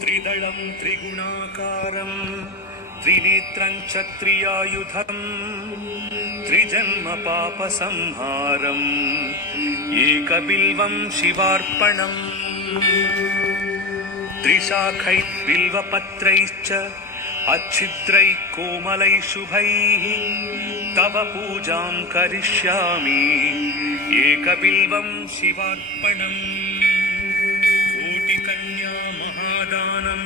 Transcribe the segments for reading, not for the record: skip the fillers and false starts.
त्रिदलं त्रिगुणाकारं त्रिनेत्रं च त्रियायुधं त्रिजन्म पापसंहारम् एकबिल्वं शिवार्पणम् त्रिशाखैः बिल्वपत्रैश्च अच्छिद्रैः कोमलैः शुभैः तव पूजां करिष्यामि एकबिल्वं शिवार्पणम् कोटिकन्या महादानं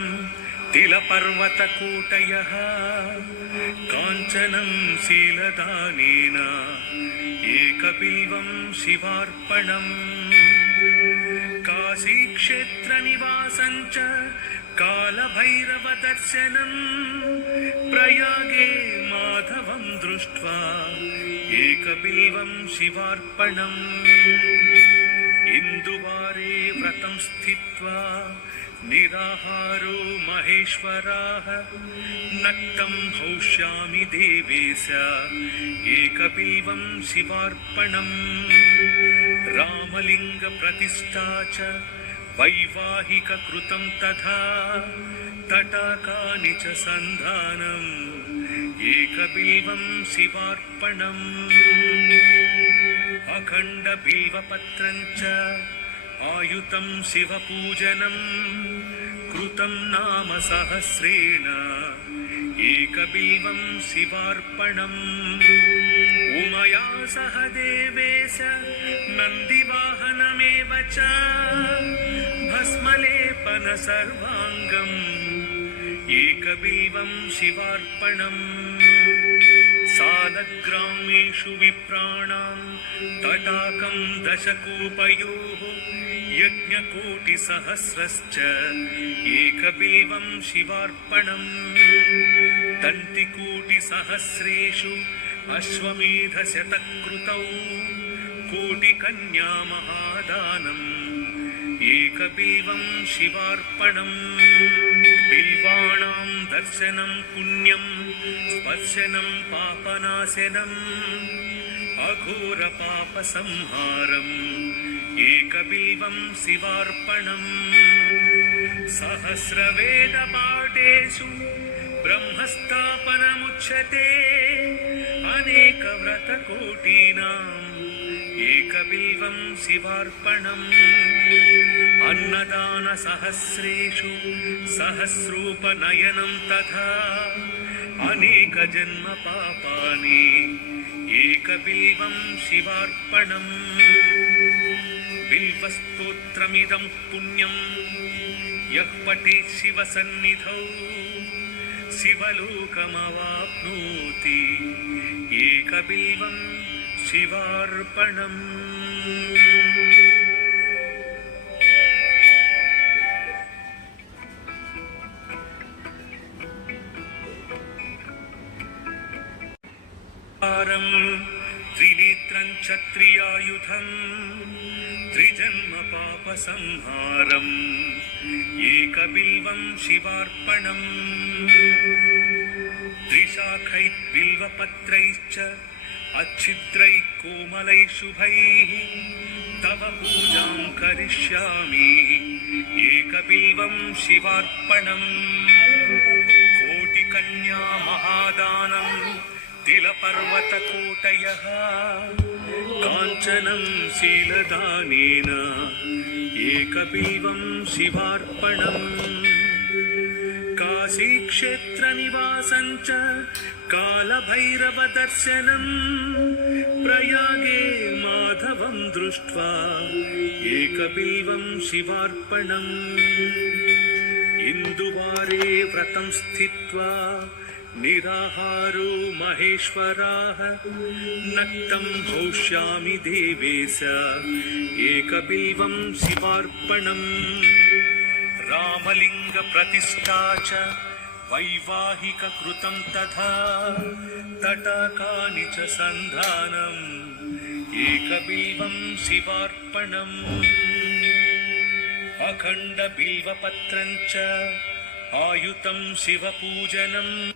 तिलपर्वतकूटयः काञ्चनं शीलदानेन एकबिल्वं शिवार्पणम् काशीक्षेत्रनिवासं च कालभैरवदर्शनं प्रयागे माधवं दृष्ट्वा एकबिल्वं शिवार्पणम् इन्दुवारे व्रतं स्थित्वा निराहारो महेश्वराः नक्तं हौष्यामि देवेश एकबिल्वं शिवार्पणम् रामलिङ्गप्रतिष्ठा च वैवाहिककृतं तथा तटाकानि च सन्धानम् एकबिल्वं शिवार्पणम् अखण्डबिल्वपत्रं च आयुतं शिवपूजनं कृतं नाम सहस्रेण एकबिल्वं शिवार्पणम् उमया सह देवेश नन्दिवाहनमेव च भस्मलेपन सर्वाङ्गम् एकबिल्वं शिवार्पणम् सालग्रामेषु विप्राणां तटाकं दशकूपयोः यज्ञकोटिसहस्रश्च एकबिल्वं शिवार्पणम् दन्तिकोटिसहस्रेषु अश्वमेधशतकृतौ कोटिकन्या महादानम् एकबिल्वं शिवार्पणम् बिल्वाणां दर्शनं पुण्यं स्पर्शनं पापनाशनम् अघोरपापसंहारम् एकबिल्वं शिवार्पणम् सहस्रवेदपाठेषु ब्रह्मस्थापनमुच्यते अनेकव्रतकोटीनाम् एकबिल्वं शिवार्पणम् अन्नदानसहस्रेषु सहस्रोपनयनं तथा अनेकजन्मपापानि एकबिल्वं शिवार्पणम् बिल्वस्तोत्रमिदं पुण्यं यः पठेत् शिवसन्निधौ शिवलोकमवाप्नोति एकबिल्वं शिवार्पणम् त्रिनेत्रं च त्रियायुधं त्रिजन्म पापसंहारम् एकबिल्वं शिवार्पणम् त्रिशाखैः बिल्वपत्रैश्च अच्छिद्रैः कोमलैः शुभैः तव पूजां करिष्यामि एकबिल्वं शिवार्पणम् कोटिकन्या महादानं तिलपर्वतकूटयः काञ्चनं शीलदानेन एकबिल्वं शिवार्पणम् काशीक्षेत्रनिवासं च कालभैरवदर्शनं प्रयागे माधवं दृष्ट्वा एकबिल्वं शिवार्पणम् इन्दुवारे व्रतं स्थित्वा निराहारो महेश्वराः नक्तं हौष्यामि देवेश एकबिल्वं शिवार्पणम् रामलिङ्गप्रतिष्ठा च वैवाहिककृतं तथा तटाकानि च सन्धानम् एकबिल्वं शिवार्पणम् अखण्डबिल्वपत्रं च आयुतं शिवपूजनम्